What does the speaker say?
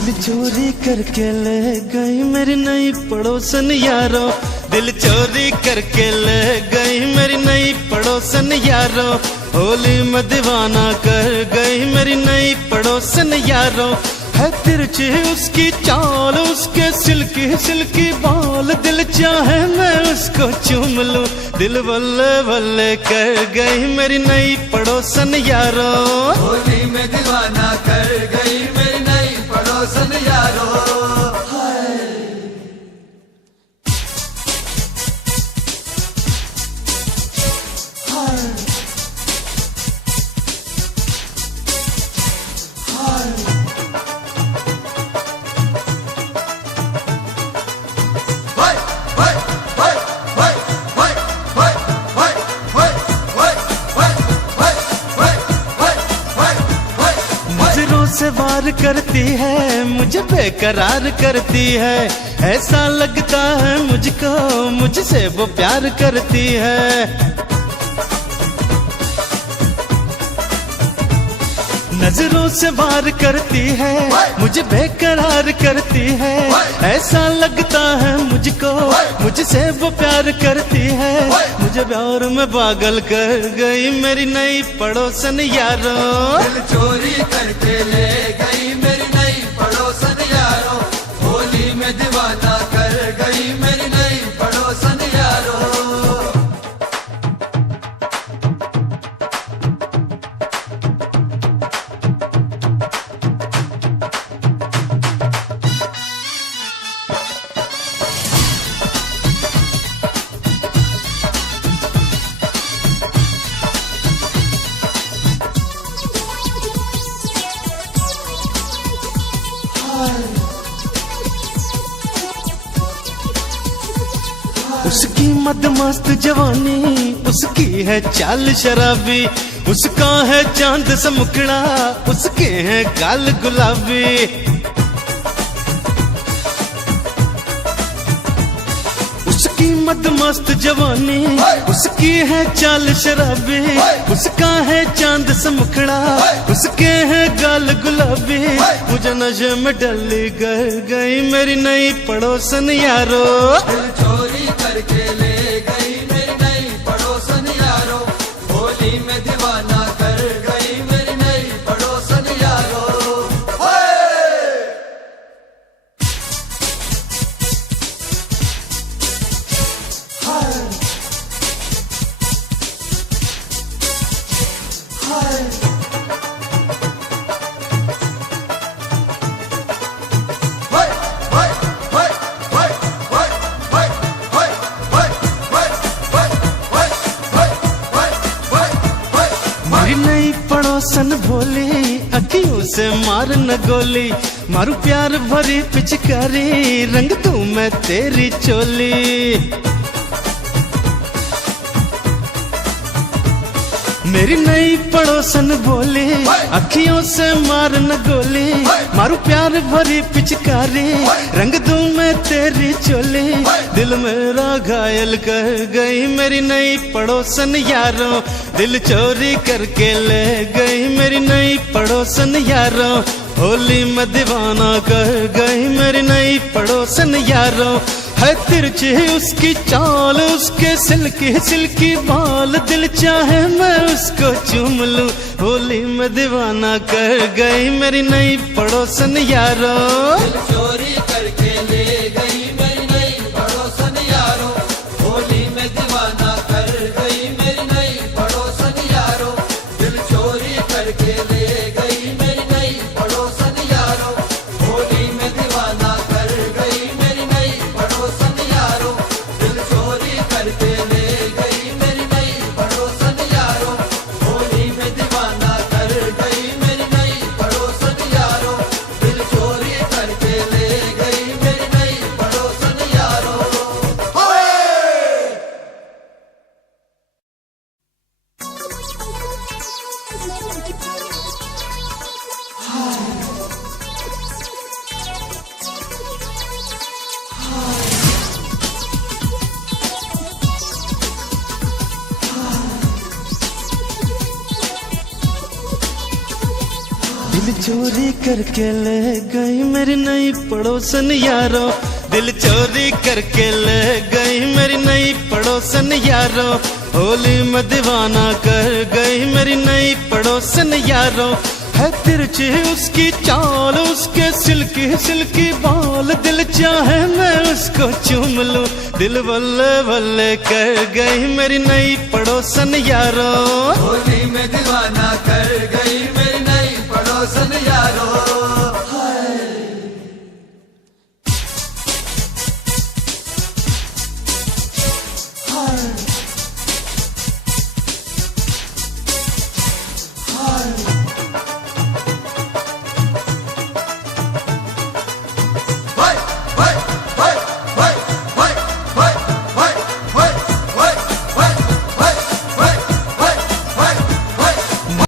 दिल चोरी करके ले गई मेरी नई पड़ोसन यारो, दिल चोरी करके ले गई मेरी नई पड़ोसन यारो, होली में दीवाना कर गई मेरी नई पड़ोसन यारो। है तिरछी उसकी चाल, उसके सिल्की सिल्की बाल, दिल चाहे मैं उसको चूम लूं, दिल बल्ले बल्ले कर गई मेरी नई पड़ोसन यारो। होली में दीवाना कर गई मेरी नई पड़ोसन यारो। से वार करती है, मुझे बेकरार करती है, ऐसा लगता है मुझको मुझसे वो प्यार करती है। नजरों से वार करती है, मुझे बेकरार करती है, ऐसा लगता है मुझको मुझसे वो प्यार करती है, मुझे प्यार में पागल कर गई मेरी नई पड़ोसन यारो। दिल चोरी करके ले गई मेरी नई पड़ोसन यारो, होली में दीवाना कर गई मेरी नई पड़ोसन यारो। उसकी मदमस्त जवानी, उसकी है चाल शराबी, उसका है चांद सा मुखड़ा, उसके हैं गाल गुलाबी। उसकी मदमस्त जवानी, उसकी है चाल शराबी, उसका है चांद सा मुखड़ा, उसके हैं गाल गुलाबी, मुझे नशे में डली कर गई मेरी नई पड़ोसन यारो। दिल चोरी करके ले गई मेरी नई पड़ोसन यारो, होली में दीवाना कर गई मेरी नई पड़ोसन यारो। मेरी नई पड़ोसन भोली, अखियों से मार न गोली, मारू प्यार भरी पिचकारी, रंग दूं मैं तेरी चोली। मेरी नई पड़ोसन बोली, अखियों से मार न गोली, मारू प्यार भरी पिचकारी, रंग दूं मैं तेरी चोली, दिल मेरा घायल कर गई मेरी नई पड़ोसन यारो, दिल चोरी करके ले गई मेरी नई पड़ोसन यारो, होली में दीवाना कर गई मेरी नई पड़ोसन यारो। है तिरछी उसकी चाल, उसके सिल्की सिल्की बाल, दिल चाहे मैं उसको चूम लूं, होली में दीवाना कर गई मेरी नई पड़ोसन यारो। दिल चोरी करके ले गई मेरी नई पड़ोसन यारो, होली में दीवाना कर गई मेरी नई पड़ोसन यारो। दिल चोरी करके ले गई मेरी नई पड़ोसन यारो, होली में दीवाना कर गई मेरी नई पड़ोसन यारो। दिल चोरी करके ले गई मेरी नई पड़ोसन यारो, होली में दीवाना कर गई मेरी नई पड़ोसन यारो। दिल चोरी करके ले गई मेरी नई पड़ोसन यारो। दिल चोरी करके ले गई मेरी नई पड़ोसन यारो, दिल चोरी करके ले गई मेरी नई पड़ोसन यारो, होली में दीवाना कर गई मेरी नई पड़ोसन यारो। है तिरछी उसकी चाल, उसके सिल्की सिल्की बाल, दिल चाहे मैं उसको चूम लूं, दिल बल्ले बल्ले कर गई मेरी नई पड़ोसन यारो। होली में दीवाना